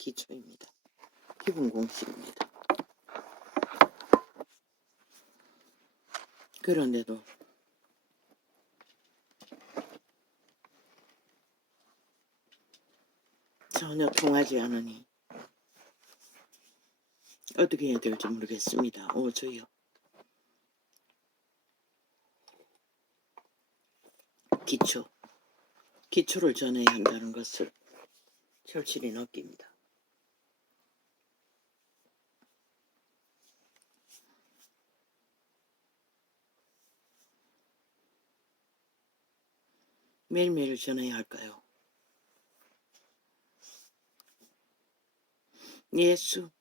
기초입니다. 기본 공식입니다. 그런데도 전혀 통하지 않으니 어떻게 해야 될지 모르겠습니다. 주여. 기초를 전해야 한다는 것을 절실히 느낍니다. 매일매일 전해야 할까요? 예수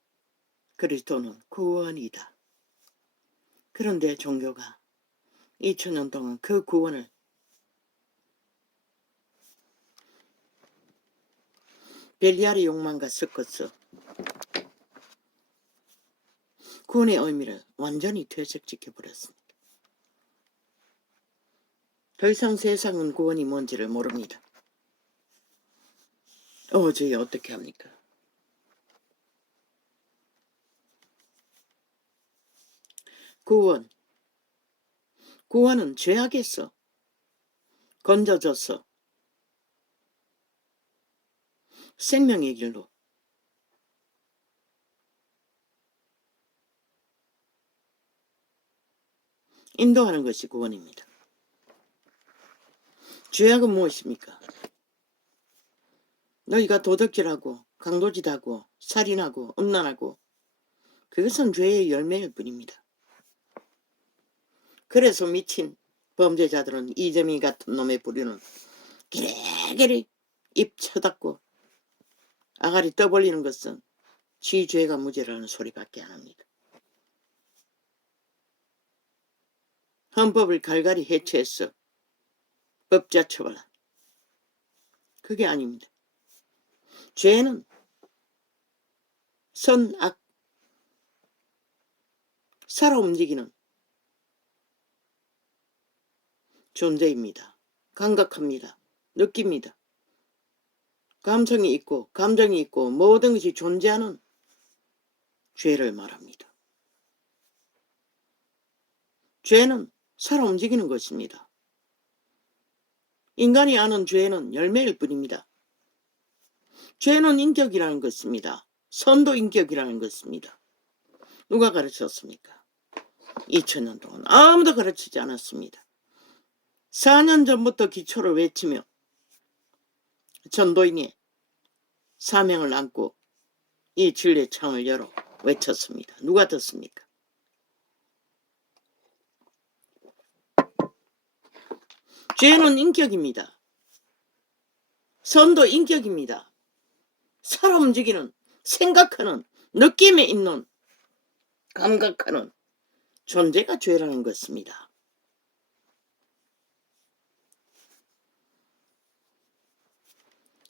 그리스도는 구원이다. 그런데 종교가 2000년 동안 그 구원을 벨리알의 욕망과 섞어서 구원의 의미를 완전히 퇴색시켜버렸습니다. 더 이상 세상은 구원이 뭔지를 모릅니다. 저희 어떻게 합니까? 구원은 죄악에서 건져져서 생명의 길로 인도하는 것이 구원입니다. 죄악은 무엇입니까? 너희가 도둑질하고 강도짓하고 살인하고 음란하고 그것은 죄의 열매일 뿐입니다. 그래서 미친 범죄자들은 이재미 같은 놈의 부류는 기레기레 입 쳐닫고 아가리 떠벌리는 것은 지 죄가 무죄라는 소리밖에 안 합니다. 헌법을 갈갈이 해체해서 법자 처벌한 그게 아닙니다. 죄는 선악 살아 움직이는 존재입니다. 감각합니다. 느낍니다. 감성이 있고 감정이 있고 모든 것이 존재하는 죄를 말합니다. 죄는 살아 움직이는 것입니다. 인간이 아는 죄는 열매일 뿐입니다. 죄는 인격이라는 것입니다. 선도 인격이라는 것입니다. 누가 가르쳤습니까? 2000년 동안 아무도 가르치지 않았습니다. 4년 전부터 기초를 외치며 전도인의 사명을 안고 이 진리의 창을 열어 외쳤습니다. 누가 듣습니까? 죄는 인격입니다. 선도 인격입니다. 살아 움직이는, 생각하는, 느낌에 있는, 감각하는 존재가 죄라는 것입니다.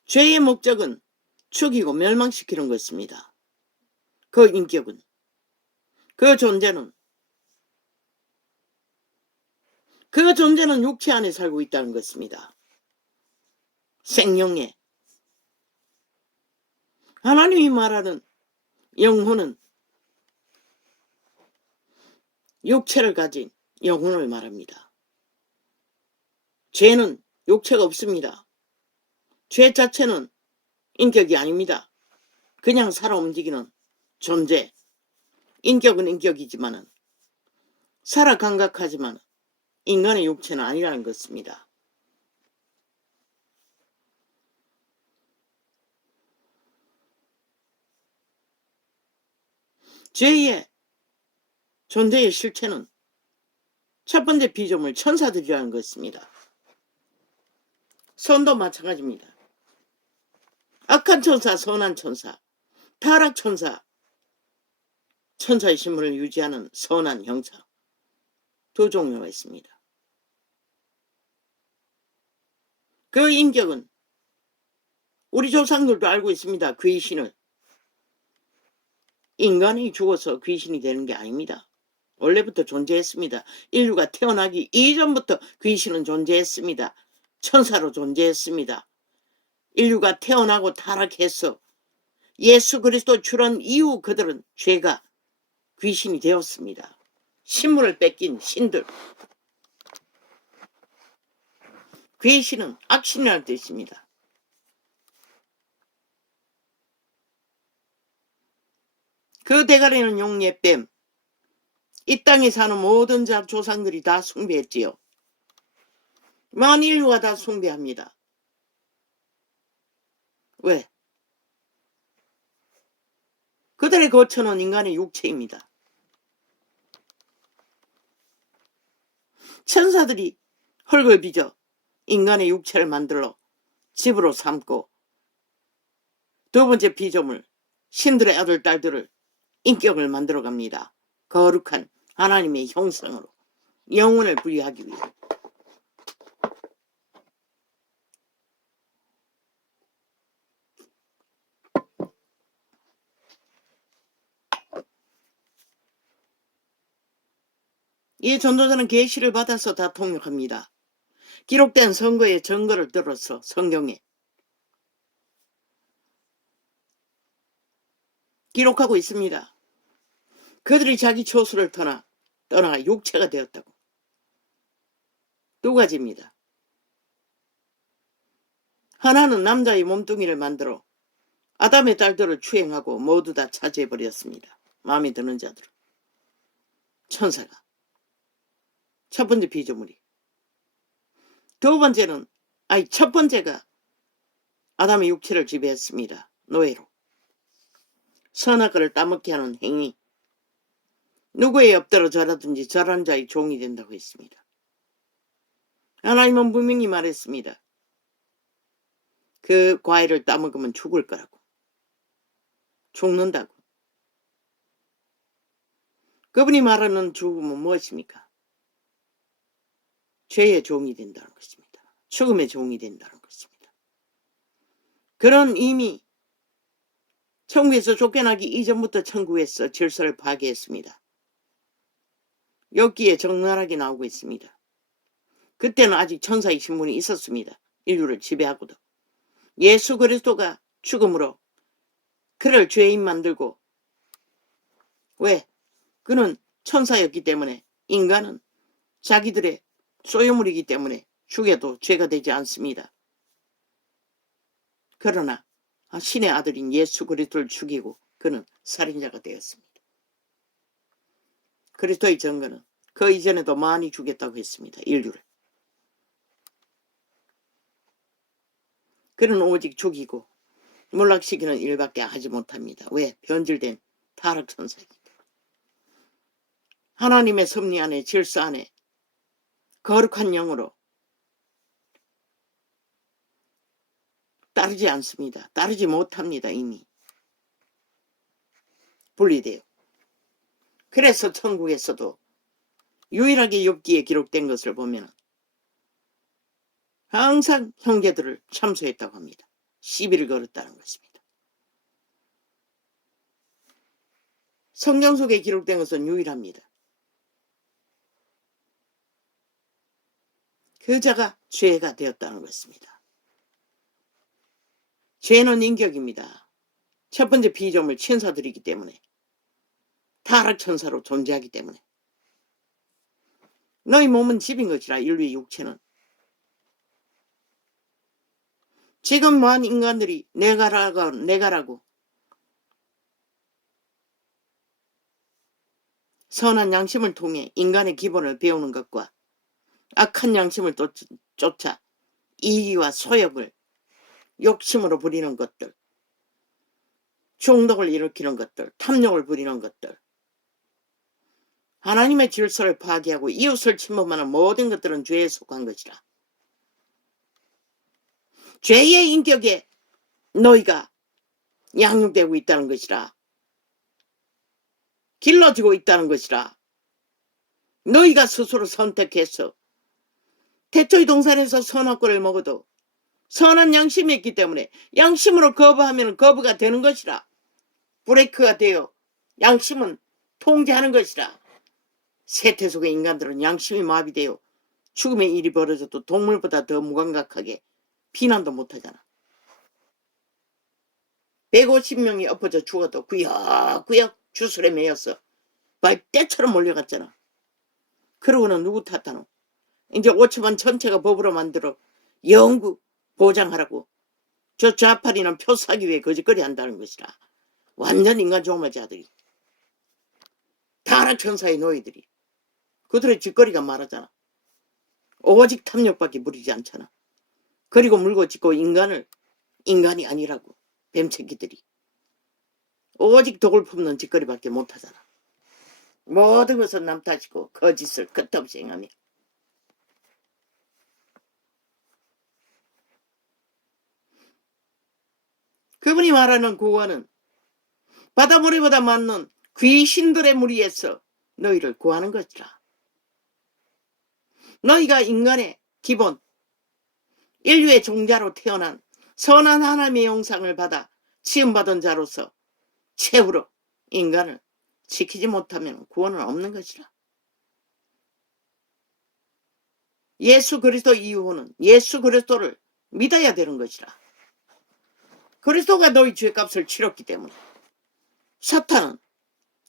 죄의 목적은 죽이고 멸망시키는 것입니다. 그 인격은, 그 존재는 육체 안에 살고 있다는 것입니다. 생명에 하나님이 말하는 영혼은 육체를 가진 영혼을 말합니다. 죄는 육체가 없습니다. 죄 자체는 인격이 아닙니다. 그냥 살아 움직이는 존재. 인격은 인격이지만은 살아 감각하지만 인간의 육체는 아니라는 것입니다. 죄의 존재의 실체는 첫 번째 비조물 천사들이라는 것입니다. 선도 마찬가지입니다. 악한 천사, 선한 천사, 타락 천사, 천사의 신분을 유지하는 선한 형사 두 종류가 있습니다. 그 인격은 우리 조상들도 알고 있습니다. 귀신을. 인간이 죽어서 귀신이 되는 게 아닙니다. 원래부터 존재했습니다. 인류가 태어나기 이전부터 귀신은 존재했습니다. 천사로 존재했습니다. 인류가 태어나고 타락해서 예수 그리스도 출원 이후 그들은 죄가 귀신이 되었습니다. 신물을 뺏긴 신들. 귀신은 악신이라는 뜻입니다. 그 대가리는 용예뱀. 이 땅에 사는 모든 자 조상들이 다 숭배했지요. 만인류가 다 숭배합니다. 왜? 그들의 거처는 인간의 육체입니다. 천사들이 흙을 빚어 인간의 육체를 만들어 집으로 삼고, 두 번째 피조물 신들의 아들 딸들을 인격을 만들어 갑니다. 거룩한 하나님의 형상으로 영혼을 부여하기 위해. 이 전도자는 계시를 받아서 다 통역합니다. 기록된 선거의 증거를 들어서 성경에 기록하고 있습니다. 그들이 자기 초수를 떠나 육체가 되었다고. 두 가지입니다. 하나는 남자의 몸뚱이를 만들어 아담의 딸들을 추행하고 모두 다 차지해버렸습니다. 마음에 드는 자들은. 천사가. 첫 번째 피조물이. 첫 번째가 아담의 육체를 지배했습니다. 노예로. 선악과를 따먹게 하는 행위. 누구의 옆더러 절하든지 절한 자의 종이 된다고 했습니다. 하나님은 분명히 말했습니다. 그 과일을 따먹으면 죽을 거라고. 죽는다고. 그분이 말하는 죽음은 무엇입니까? 죄의 종이 된다는 것입니다. 죽음의 종이 된다는 것입니다. 그는 이미 천국에서 쫓겨나기 이전부터 천국에서 질서를 파괴했습니다. 여기에 적나라하게 나오고 있습니다. 그때는 아직 천사의 신분이 있었습니다. 인류를 지배하고도. 예수 그리스도가 죽음으로 그를 죄인 만들고, 왜? 그는 천사였기 때문에, 인간은 자기들의 소유물이기 때문에 죽여도 죄가 되지 않습니다. 그러나 신의 아들인 예수 그리스도를 죽이고 그는 살인자가 되었습니다. 그리스도의 증거는 그 이전에도 많이 죽였다고 했습니다. 인류를. 그는 오직 죽이고 몰락시키는 일밖에 하지 못합니다. 왜? 변질된 타락천사이기 때문에. 하나님의 섭리 안에, 질서 안에 거룩한 영으로 따르지 않습니다. 따르지 못합니다. 이미 분리돼요. 그래서 천국에서도 유일하게 욥기에 기록된 것을 보면 항상 형제들을 참소했다고 합니다. 시비를 걸었다는 것입니다. 성경 속에 기록된 것은 유일합니다. 그 자가 죄가 되었다는 것입니다. 죄는 인격입니다. 첫 번째 피조물 천사들이기 때문에, 타락천사로 존재하기 때문에. 너희 몸은 집인 것이라, 인류의 육체는. 지금 많은 인간들이 내가라고 선한 양심을 통해 인간의 기본을 배우는 것과 악한 양심을 쫓아 이기와 소욕을 욕심으로 부리는 것들, 중독을 일으키는 것들, 탐욕을 부리는 것들, 하나님의 질서를 파괴하고 이웃을 침범하는 모든 것들은 죄에 속한 것이라. 죄의 인격에 너희가 양육되고 있다는 것이라. 길러지고 있다는 것이라. 너희가 스스로 선택해서 태초의 동산에서 선악과를 먹어도 선한 양심이 있기 때문에 양심으로 거부하면 거부가 되는 것이라. 브레이크가 되어 양심은 통제하는 것이라. 세태 속의 인간들은 양심이 마비되어 죽음의 일이 벌어져도 동물보다 더 무감각하게 비난도 못하잖아. 150명이 엎어져 죽어도 구역구역 주술에 매였어. 벌떼처럼 몰려갔잖아. 그러고는 누구 탓하노? 이제 5천만 전체가 법으로 만들어 영구 보장하라고. 저 좌팔이는 표 사기 위해 거짓거리 한다는 것이라. 완전 인간 조마자들이. 타락천사의 노예들이. 그들의 짓거리가 말하잖아. 오직 탐욕밖에 부리지 않잖아. 그리고 물고 짖고 인간을 인간이 아니라고. 뱀새끼들이. 오직 독을 품는 짓거리밖에 못하잖아. 모든 것은 남 탓이고 거짓을 끝없이 행하며. 그분이 말하는 구원은 바다모래보다 많은 귀신들의 무리에서 너희를 구하는 것이라. 너희가 인간의 기본, 인류의 종자로 태어난 선한 하나님의 영상을 받아 지음받은 자로서 최후로 인간을 지키지 못하면 구원은 없는 것이라. 예수 그리스도 이후는 예수 그리스도를 믿어야 되는 것이라. 그리스도가 너희 죄값을 치렀기 때문에 사탄은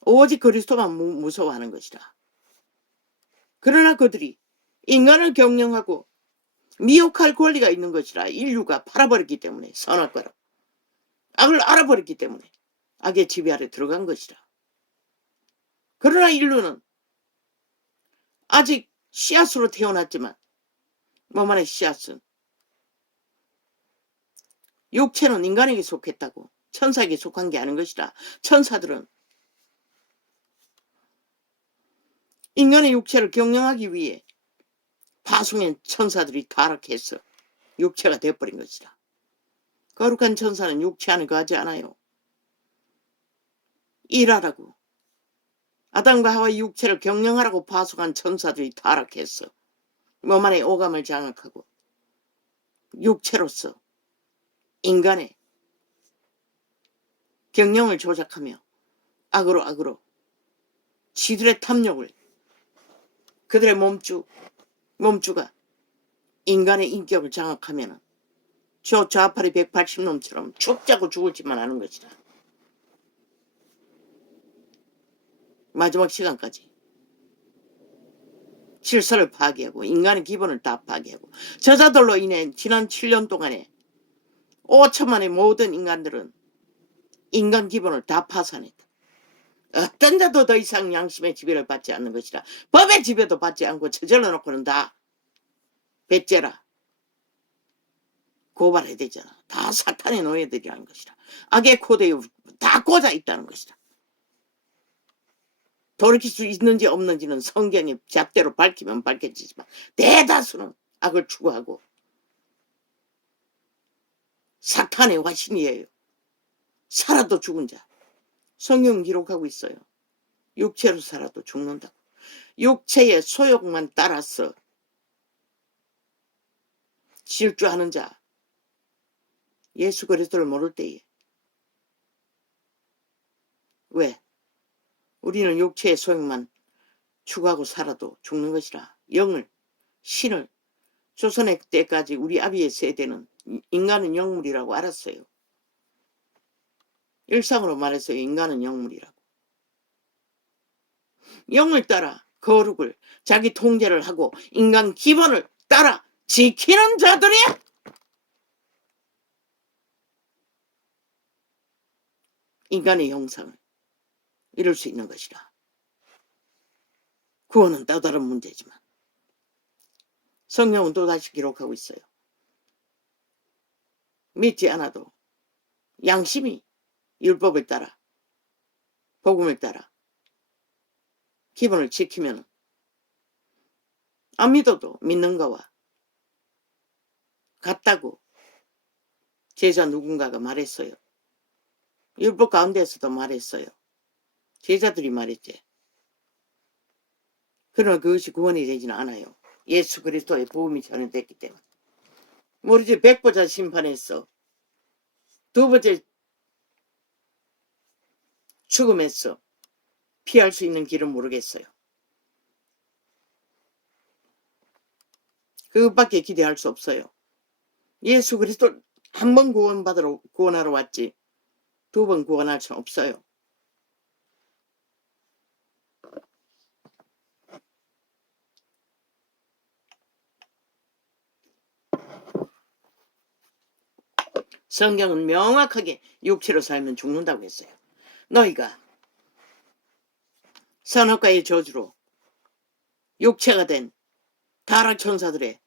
오직 그리스도만 무서워하는 것이라. 그러나 그들이 인간을 경영하고 미혹할 권리가 있는 것이라. 인류가 팔아버렸기 때문에 선악과로 악을 알아버렸기 때문에 악의 지배 아래 들어간 것이라. 그러나 인류는 아직 씨앗으로 태어났지만 몸 안의 씨앗은 육체는 인간에게 속했다고. 천사에게 속한 게 아닌 것이라. 천사들은 인간의 육체를 경영하기 위해 파송한 천사들이 타락해서 육체가 되어버린 것이라. 거룩한 천사는 육체 안에 거하지 않아요. 일하라고. 아담과 하와의 육체를 경영하라고 파송한 천사들이 타락해서 몸 안의 오감을 장악하고 육체로서 인간의 경영을 조작하며 악으로 지들의 탐욕을 그들의 몸주가 인간의 인격을 장악하면 저 좌팔이 180놈처럼 죽자고 죽을지만 하는 것이다. 마지막 시간까지 질서를 파괴하고 인간의 기본을 다 파괴하고 저자들로 인해 지난 7년 동안에 5천만의 모든 인간들은 인간 기본을 다 파산했다. 어떤 자도 더 이상 양심의 지배를 받지 않는 것이라. 법의 지배도 받지 않고 저질러 놓고는 다 배째라 고발해야 되잖아. 다 사탄의 노예들이라는 것이라. 악의 코드에 다 꽂아 있다는 것이라. 돌이킬 수 있는지 없는지는 성경이 잣대로 밝히면 밝혀지지만 대다수는 악을 추구하고 사탄의 화신이에요. 살아도 죽은 자. 성경 기록하고 있어요. 육체로 살아도 죽는다고. 육체의 소욕만 따라서 질주하는 자. 예수 그리스도를 모를 때에. 왜? 우리는 육체의 소욕만 추구하고 살아도 죽는 것이라. 영을, 신을 조선의 때까지 우리 아비의 세대는 인간은 영물이라고 알았어요. 일상으로 말해서 인간은 영물이라고. 영을 따라 거룩을 자기 통제를 하고 인간 기본을 따라 지키는 자들이 인간의 형상을 이룰 수 있는 것이라. 구원은 또 다른 문제지만 성경은 또다시 기록하고 있어요. 믿지 않아도 양심이 율법을 따라 복음을 따라 기본을 지키면 안 믿어도 믿는 거와 같다고 제자 누군가가 말했어요. 율법 가운데에서도 말했어요. 제자들이 말했지. 그러나 그것이 구원이 되지는 않아요. 예수 그리스도의 복음이 전해됐기 때문에. 모르지 백보자 심판에서 두 번째 죽음에서 피할 수 있는 길은 모르겠어요. 그것밖에 기대할 수 없어요. 예수 그리스도 한 번 구원하러 왔지 두 번 구원할 수 없어요. 성경은 명확하게 육체로 살면 죽는다고 했어요. 너희가 선악과의 저주로 육체가 된 타락천사들의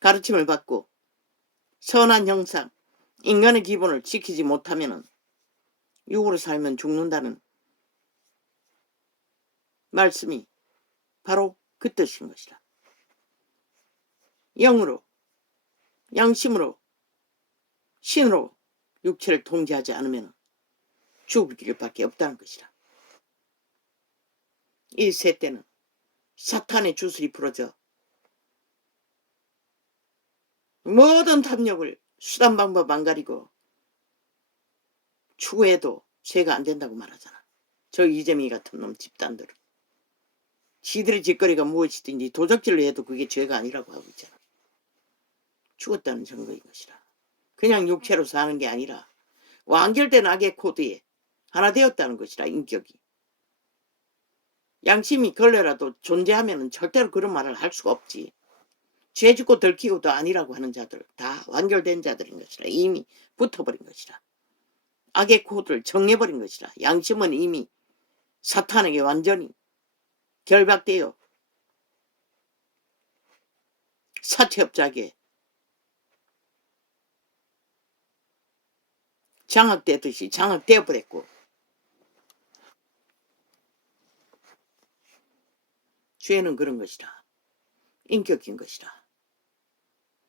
가르침을 받고 선한 형상, 인간의 기본을 지키지 못하면 육으로 살면 죽는다는 말씀이 바로 그 뜻인 것이라. 영으로, 양심으로, 신으로 육체를 통제하지 않으면 죽을 길밖에 없다는 것이라. 이 세때는 사탄의 주술이 풀어져 모든 탐욕을 수단 방법 안 가리고 추구해도 죄가 안 된다고 말하잖아. 저 이재미 같은 놈 집단들은. 지들의 짓거리가 무엇이든지 도적질로 해도 그게 죄가 아니라고 하고 있잖아. 죽었다는 증거인 것이라. 그냥 육체로 사는 게 아니라 완결된 악의 코드에 하나 되었다는 것이라. 인격이. 양심이 걸려라도 존재하면 절대로 그런 말을 할 수가 없지. 죄 짓고 들키고도 아니라고 하는 자들 다 완결된 자들인 것이라. 이미 붙어버린 것이라. 악의 코드를 정해버린 것이라. 양심은 이미 사탄에게 완전히 결박되어 사채업자에게 장악되듯이 장악되어버렸고, 죄는 그런 것이라. 인격인 것이라.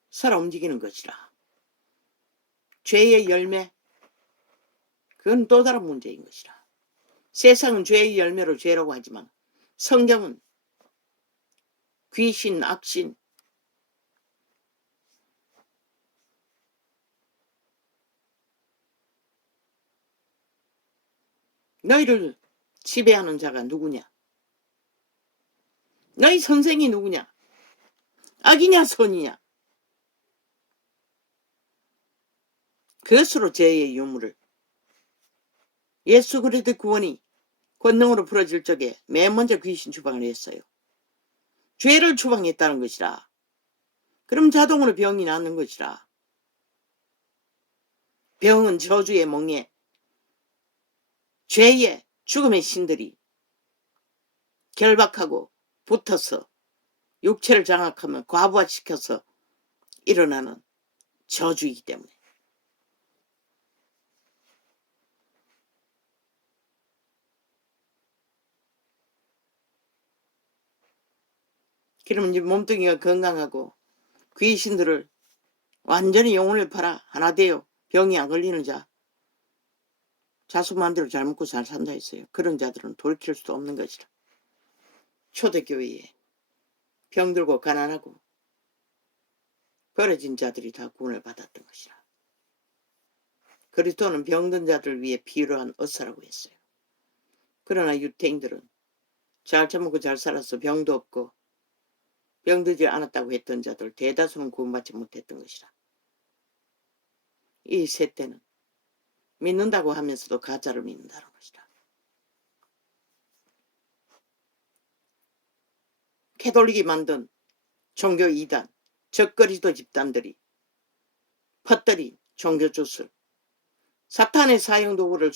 살아 움직이는 것이라. 죄의 열매, 그건 또 다른 문제인 것이라. 세상은 죄의 열매로 죄라고 하지만 성경은 귀신, 악신, 너희를 지배하는 자가 누구냐? 너희 선생이 누구냐? 악이냐 선이냐? 그것으로 죄의 유무를 예수 그리스도의 구원이 권능으로 풀어질 적에 맨 먼저 귀신 추방을 했어요. 죄를 추방했다는 것이라. 그럼 자동으로 병이 낫는 것이라. 병은 저주의 멍에 죄의 죽음의 신들이 결박하고 붙어서 육체를 장악하면 과부하시켜서 일어나는 저주이기 때문에. 그러면 이제 몸뚱이가 건강하고 귀신들을 완전히 영혼을 팔아 하나 되어 병이 안 걸리는 자, 자수만대로 잘 먹고 잘 산다 했어요. 그런 자들은 돌이킬 수도 없는 것이라. 초대교회에 병들고 가난하고 버려진 자들이 다 구원을 받았던 것이라. 그리스도는 병든 자들을 위해 필요한 의사라고 했어요. 그러나 유태인들은 잘 처먹고 잘 살아서 병도 없고 병들지 않았다고 했던 자들 대다수는 구원받지 못했던 것이라. 이 세때는 믿는다고 하면서도 가짜를 믿는다는 것이다. 캐톨릭이 만든 종교 이단, 적그리스도 집단들이 퍼뜨린 종교주술, 사탄의 사형도구를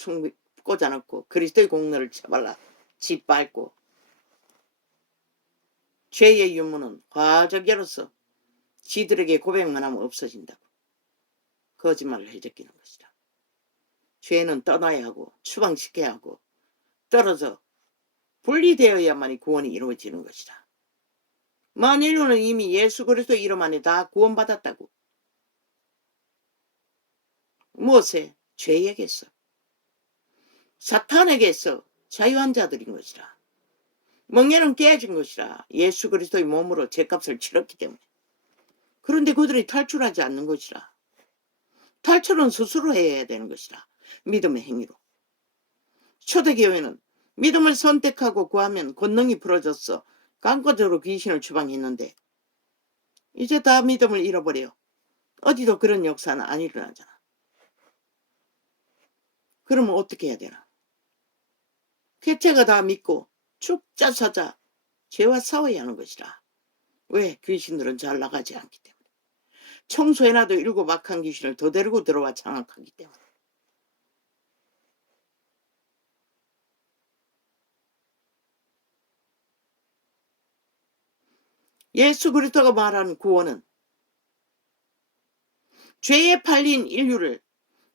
꽂아놓고 그리스도의 공로를 쳐발라 짓밟고 죄의 유무는 과적으로서 지들에게 고백만 하면 없어진다고 거짓말을 해적이는 것이다. 죄는 떠나야 하고 추방시켜야 하고 떨어져 분리되어야만이 구원이 이루어지는 것이다. 만인류는 이미 예수 그리스도 이름 안에 다 구원받았다고. 무엇에? 죄에게서, 사탄에게서 자유한 자들인 것이라. 멍에는 깨진 것이라. 예수 그리스도의 몸으로 죄값을 치렀기 때문에. 그런데 그들이 탈출하지 않는 것이라. 탈출은 스스로 해야 되는 것이라. 믿음의 행위로. 초대교회는 믿음을 선택하고 구하면 권능이 풀어졌어. 강권적으로 귀신을 추방했는데 이제 다 믿음을 잃어버려. 어디도 그런 역사는 안 일어나잖아. 그러면 어떻게 해야 되나? 개체가 다 믿고 죽자 사자 죄와 싸워야 하는 것이라. 왜? 귀신들은 잘 나가지 않기 때문에. 청소해놔도 일곱 악한 귀신을 더 데리고 들어와 장악하기 때문에. 예수 그리스도가 말한 구원은 죄에 팔린 인류를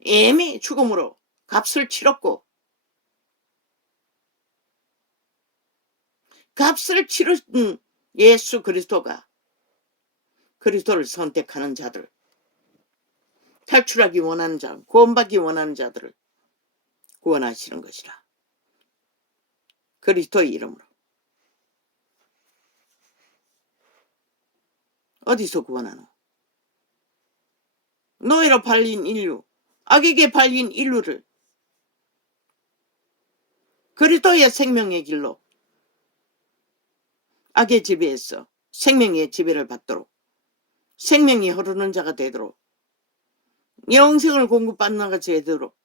애미 죽음으로 값을 치렀고, 값을 치른 예수 그리스도가 그리스도를 선택하는 자들, 탈출하기 원하는 자, 구원받기 원하는 자들을 구원하시는 것이라. 그리스도의 이름으로. 어디서 구원하노? 노예로 팔린 인류, 악에게 팔린 인류를 그리스도의 생명의 길로, 악의 지배에서 생명의 지배를 받도록, 생명이 흐르는 자가 되도록, 영생을 공급받는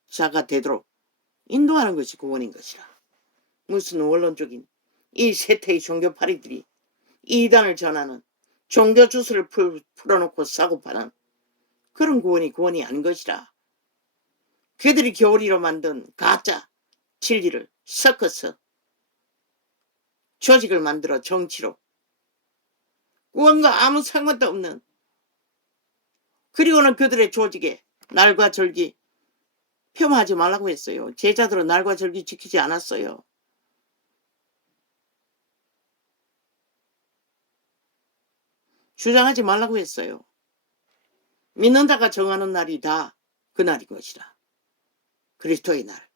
자가 되도록 인도하는 것이 구원인 것이라. 무슨 원론적인 이 세태의 종교파리들이 이단을 전하는 종교 주스를 풀어놓고 사고 파는 그런 구원이 아닌 것이라. 그들이 교리로 만든 가짜 진리를 섞어서 조직을 만들어 정치로 구원과 아무 상관도 없는, 그리고는 그들의 조직에 날과 절기 폄하하지 말라고 했어요. 제자들은 날과 절기 지키지 않았어요. 주장하지 말라고 했어요. 믿는 자가 정하는 날이 다 그날인 것이라. 그리스도의 날.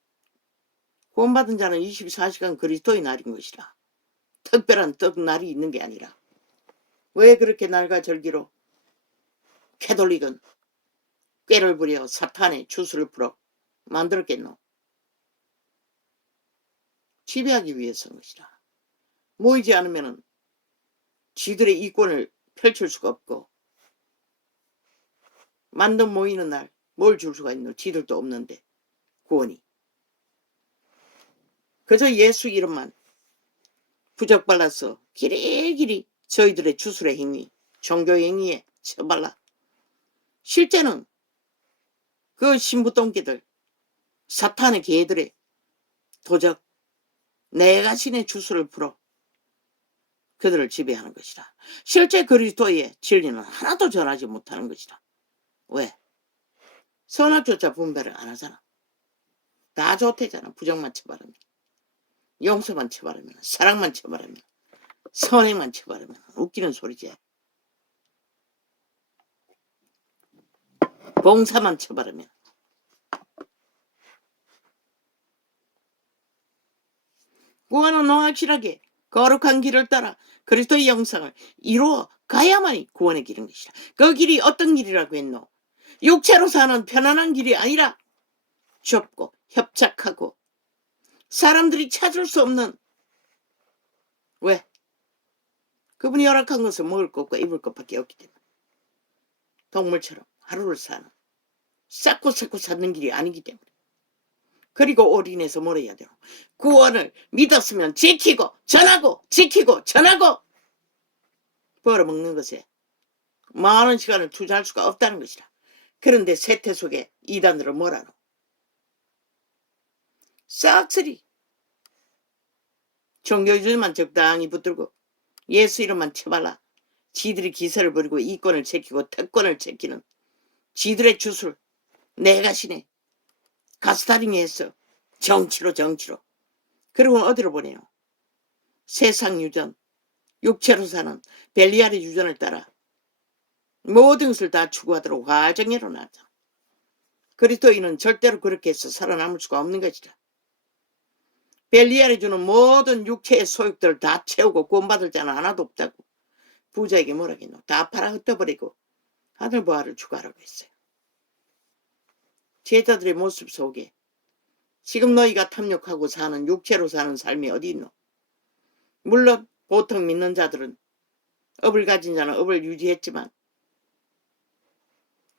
구원받은 자는 24시간 그리스도의 날인 것이라. 특별한 날이 있는 게 아니라. 왜 그렇게 날과 절기로 캐톨릭은 꾀를 부려 사탄의 주술을 풀어 만들었겠노? 지배하기 위해서인 것이라. 모이지 않으면 지들의 이권을 펼칠 수가 없고, 만든 모이는 날 뭘 줄 수가 있노? 지들도 없는데. 구원이. 그저 예수 이름만 부적발라서 길이길이 저희들의 주술의 행위, 종교 행위에 처발라. 실제는 그 신부똥개들, 사탄의 개들의 도적, 내가 신의 주술을 풀어 그들을 지배하는 것이라. 실제 그리스도의 진리는 하나도 전하지 못하는 것이라. 왜? 선악조차 분별을 안 하잖아. 다 좋대잖아. 부정만 쳐바르면, 용서만 쳐바르면, 사랑만 쳐바르면, 선행만 쳐바르면. 웃기는 소리지. 봉사만 쳐바르면. 구원은 확실하게 거룩한 길을 따라 그리스도의 영상을 이루어 가야만이 구원의 길인 것이라. 그 길이 어떤 길이라고 했노? 육체로 사는 편안한 길이 아니라 좁고 협착하고 사람들이 찾을 수 없는, 왜? 그분이 허락한 것은 먹을 것과 입을 것밖에 없기 때문에. 동물처럼 하루를 사는, 쌓고 사는 길이 아니기 때문에. 그리고 올인해서 뭘 해야 돼요? 구원을 믿었으면 지키고 전하고 지키고 전하고 벌어먹는 것에 많은 시간을 투자할 수가 없다는 것이라. 그런데 세태 속에 이단들은 뭐라노? 싹쓸이 종교주의만 적당히 붙들고 예수 이름만 쳐발라 지들이 기세를 부리고 이권을 지키고 특권을 지키는 지들의 주술, 내가 신의 가스타링해서 정치로. 그리고 어디로 보내요? 세상 유전, 육체로 사는 벨리알의 유전을 따라 모든 것을 다 추구하도록 화정예로 나자. 그리스도인은 절대로 그렇게 해서 살아남을 수가 없는 것이다. 벨리알이 주는 모든 육체의 소욕들을 다 채우고 구원받을 자는 하나도 없다고. 부자에게 뭐라겠노? 다 팔아 흩어버리고 하늘보화를 추구하라고 했어요. 제자들의 모습 속에 지금 너희가 탐욕하고 사는 육체로 사는 삶이 어디 있노? 물론 보통 믿는 자들은, 업을 가진 자는 업을 유지했지만,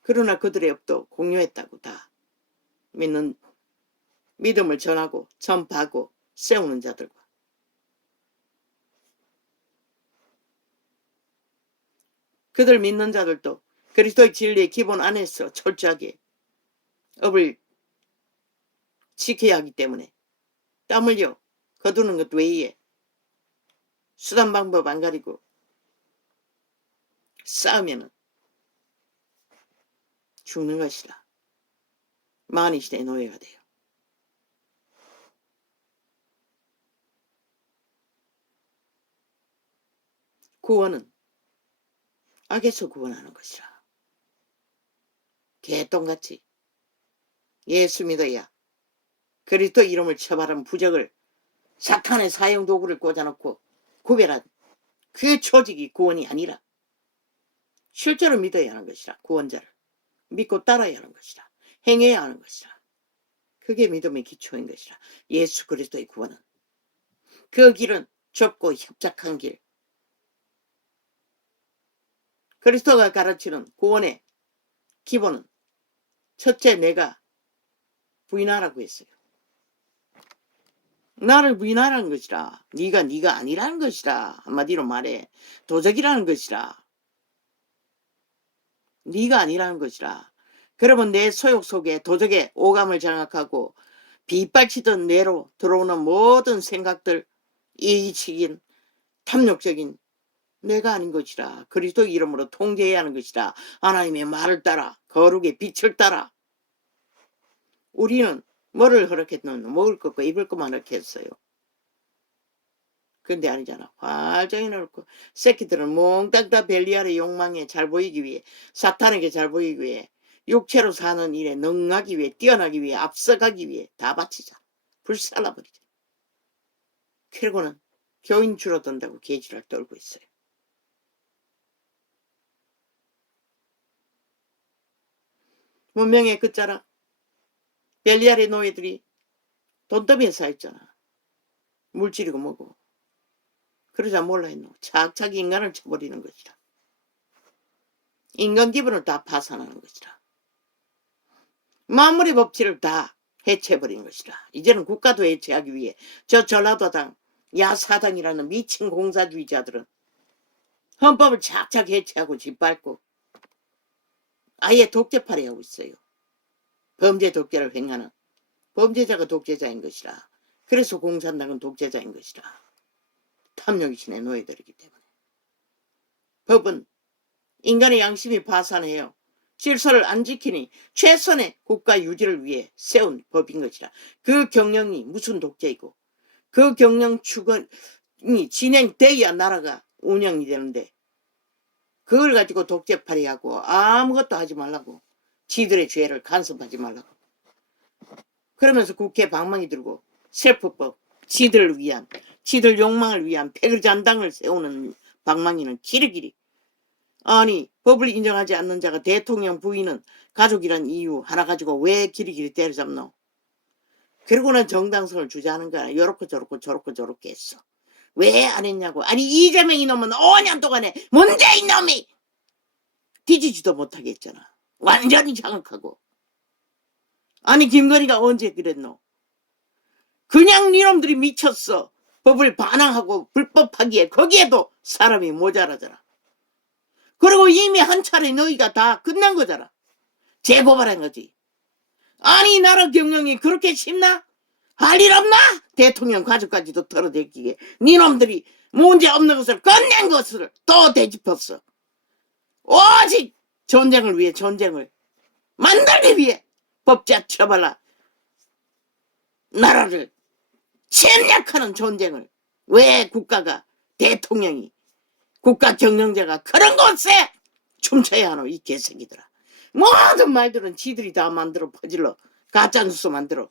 그러나 그들의 업도 공유했다고. 다 믿는 믿음을 전하고 전파하고 세우는 자들과 그들 믿는 자들도 그리스도의 진리의 기본 안에서 철저하게 업을 지켜야 하기 때문에 땀 흘려 거두는 것 외에 수단 방법 안 가리고 싸우면 죽는 것이라. 만이시대의 노예가 돼요. 구원은 악에서 구원하는 것이라. 개똥같이 예수 믿어야 그리스도 이름을 처바른 부적을 사탄의 사형도구를 꽂아놓고 구별한 그 조직이 구원이 아니라 실제로 믿어야 하는 것이라. 구원자를 믿고 따라야 하는 것이라. 행해야 하는 것이라. 그게 믿음의 기초인 것이라. 예수 그리스도의 구원은 그 길은 좁고 협착한 길. 그리스도가 가르치는 구원의 기본은 첫째 내가 부인하라고 했어요. 나를 부인하라는 것이라. 네가 아니라는 것이라. 한마디로 말해 도적이라는 것이라. 네가 아니라는 것이라. 그러면 내 소욕 속에 도적의 오감을 장악하고 빗발치던 뇌로 들어오는 모든 생각들, 이기적인 탐욕적인 내가 아닌 것이라. 그리스도 이름으로 통제해야 하는 것이라. 하나님의 말을 따라 거룩의 빛을 따라. 우리는 뭐를 허락했노? 먹을 것과 입을 것만 허락했어요. 근데 아니잖아. 활짝이 넣고 새끼들은 몽땅 다 벨리알의 욕망에 잘 보이기 위해 사탄에게 잘 보이기 위해 육체로 사는 일에 능하기 위해 뛰어나기 위해 앞서가기 위해 다 바치자. 불살라버리자. 그리고는 교인 줄어든다고 개지랄 떨고 있어요. 문명의 끝자락 벨리알의 노예들이 돈더미에 쌓였잖아. 물질이고 뭐고. 그러자 몰라 했노. 착착 인간을 쳐버리는 것이라. 인간 기분을 다 파산하는 것이라. 만물의 법칙을 다 해체해버린 것이라. 이제는 국가도 해체하기 위해 저 전라도당 야사당이라는 미친 공사주의자들은 헌법을 착착 해체하고 짓밟고 아예 독재팔이 하고 있어요. 범죄 독재를 횡하는 범죄자가 독재자인 것이라. 그래서 공산당은 독재자인 것이라. 탐욕이신의 노예들이기 때문에. 법은 인간의 양심이 파산해요. 질서를 안 지키니 최선의 국가 유지를 위해 세운 법인 것이라. 그 경영이 무슨 독재이고 그 경영 추근이 진행돼야 나라가 운영이 되는데 그걸 가지고 독재팔이하고 아무것도 하지 말라고. 지들의 죄를 간섭하지 말라고. 그러면서 국회 방망이 들고 세포법 지들을 위한 지들 욕망을 위한 패글잔당을 세우는 방망이는 길이길이. 아니 법을 인정하지 않는 자가 대통령 부인은 가족이란 이유 하나 가지고 왜 길이길이 때려잡노. 그리고는 정당성을 주자는 거야. 요렇고 저렇고 저렇고 저렇게 했어. 왜 안 했냐고. 아니 이재명 이놈은 5년 동안에 문재인 놈이 뒤지지도 못하게 했잖아. 완전히 장악하고. 아니 김건희가 언제 그랬노. 그냥 니놈들이 미쳤어. 법을 반항하고 불법하기에 거기에도 사람이 모자라잖아. 그리고 이미 한 차례 너희가 다 끝난 거잖아. 재고발한 거지. 아니 나라 경영이 그렇게 쉽나? 할 일 없나? 대통령 가족까지도 털어대기에 니놈들이 문제 없는 것을 끝낸 것을 또 되짚었어. 오직 전쟁을 위해 전쟁을 만들기 위해 법자 처발라 나라를 침략하는 전쟁을 왜 국가가 대통령이 국가 경영자가 그런 곳에 춤춰야 하노. 이 개새끼들아. 모든 말들은 지들이 다 만들어 퍼질러 가짜뉴스 만들어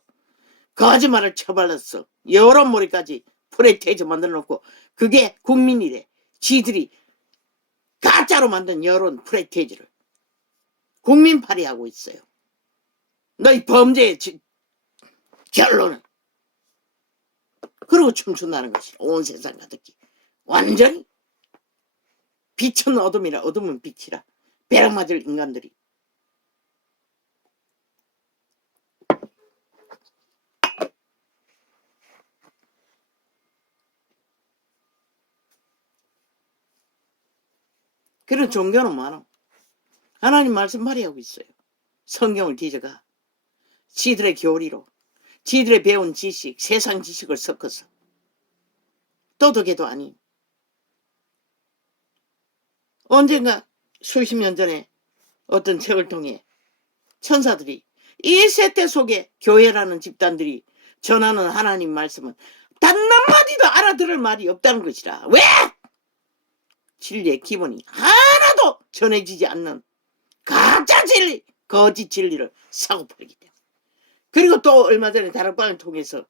거짓말을 처발랐어. 여론몰이까지 프레테이즈 만들어 놓고 그게 국민이래. 지들이 가짜로 만든 여론 프레테이즈를 국민팔이 하고 있어요. 너희 범죄의 결론은 그러고 춤춘다는 것이 온 세상 가득히 완전히 빛은 어둠이라 어둠은 빛이라 벼락 맞을 인간들이. 그런 종교는 많아. 하나님 말씀 발휘하고 있어요. 성경을 뒤져가. 지들의 교리로, 지들의 배운 지식, 세상 지식을 섞어서. 도덕에도 아닌. 언젠가 수십 년 전에 어떤 책을 통해 천사들이 이 세대 속에 교회라는 집단들이 전하는 하나님 말씀은 단 한마디도 알아들을 말이 없다는 것이라. 왜? 진리의 기본이 하나도 전해지지 않는 가짜 진리, 거짓 진리를 사고팔기 때문에. 그리고 또 얼마 전에 다락방을 통해서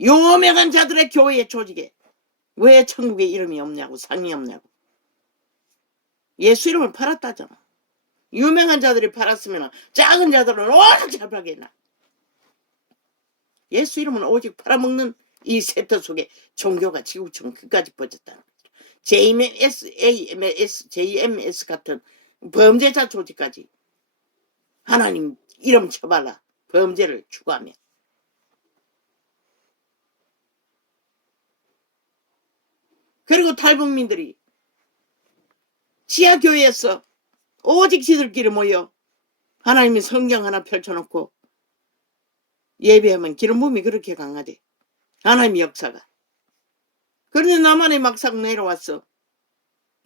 유명한 자들의 교회의 조직에 왜 천국에 이름이 없냐고, 상이 없냐고. 예수 이름을 팔았다잖아. 유명한 자들이 팔았으면 작은 자들은 워낙 잘 팔겠나. 예수 이름은 오직 팔아먹는 이 세터 속에 종교가 지구촌 끝까지 퍼졌다는 거죠. JMS 같은 범죄자 조직까지 하나님 이름 쳐발라 범죄를 추구하며. 그리고 탈북민들이 지하교회에서 오직 지들끼리 모여 하나님의 성경 하나 펼쳐놓고 예배하면 기름 부음이 그렇게 강하대. 하나님의 역사가. 그런데 나만의 막상 내려왔어.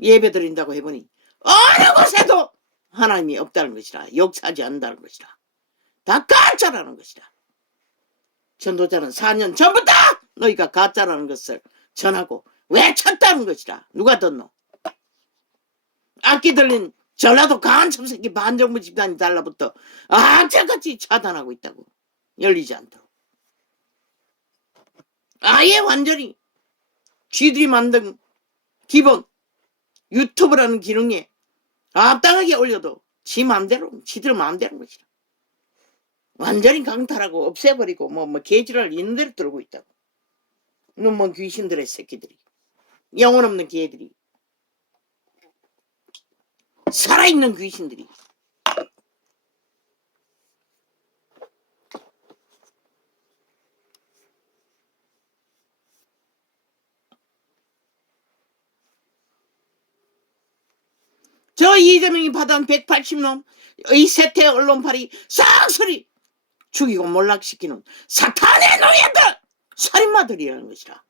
예배 드린다고 해보니 어느 곳에도 하나님이 없다는 것이라. 역사하지 않는다는 것이라. 다 가짜라는 것이라. 전도자는 4년 전부터 너희가 가짜라는 것을 전하고 외쳤다는 것이라. 누가 듣노? 악기 들린 전라도 간첩새끼 반정부 집단이 달라붙어 악착같이 차단하고 있다고. 열리지 않도록. 아예 완전히 쥐들이 만든 기본 유튜브라는 기능에 합당하게 올려도 지 맘대로, 지들 맘대로 것이라. 완전히 강탈하고 없애버리고 개지랄 있는 대로 들고 있다고. 이놈의 귀신들의 새끼들이, 영혼 없는 개들이, 살아있는 귀신들이. 저 이재명이 받은 180놈 이 세태 언론팔이 싹쓸이 죽이고 몰락시키는 사탄의 노예들, 살인마들이라는 것이라.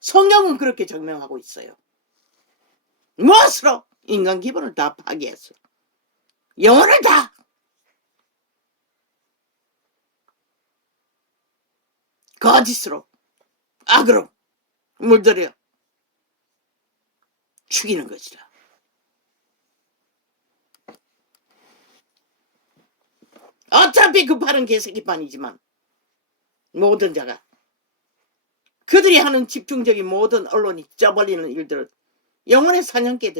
성경은 그렇게 증명하고 있어요. 무엇으로? 인간 기본을 다 파괴했어. 영혼을 다 거짓으로, 악으로 물들여 죽이는 것이라. 어차피 그 팔은 개새끼판이지만 모든 자가 그들이 하는 집중적인 모든 언론이 쪄버리는 일들은 영혼의 사냥개들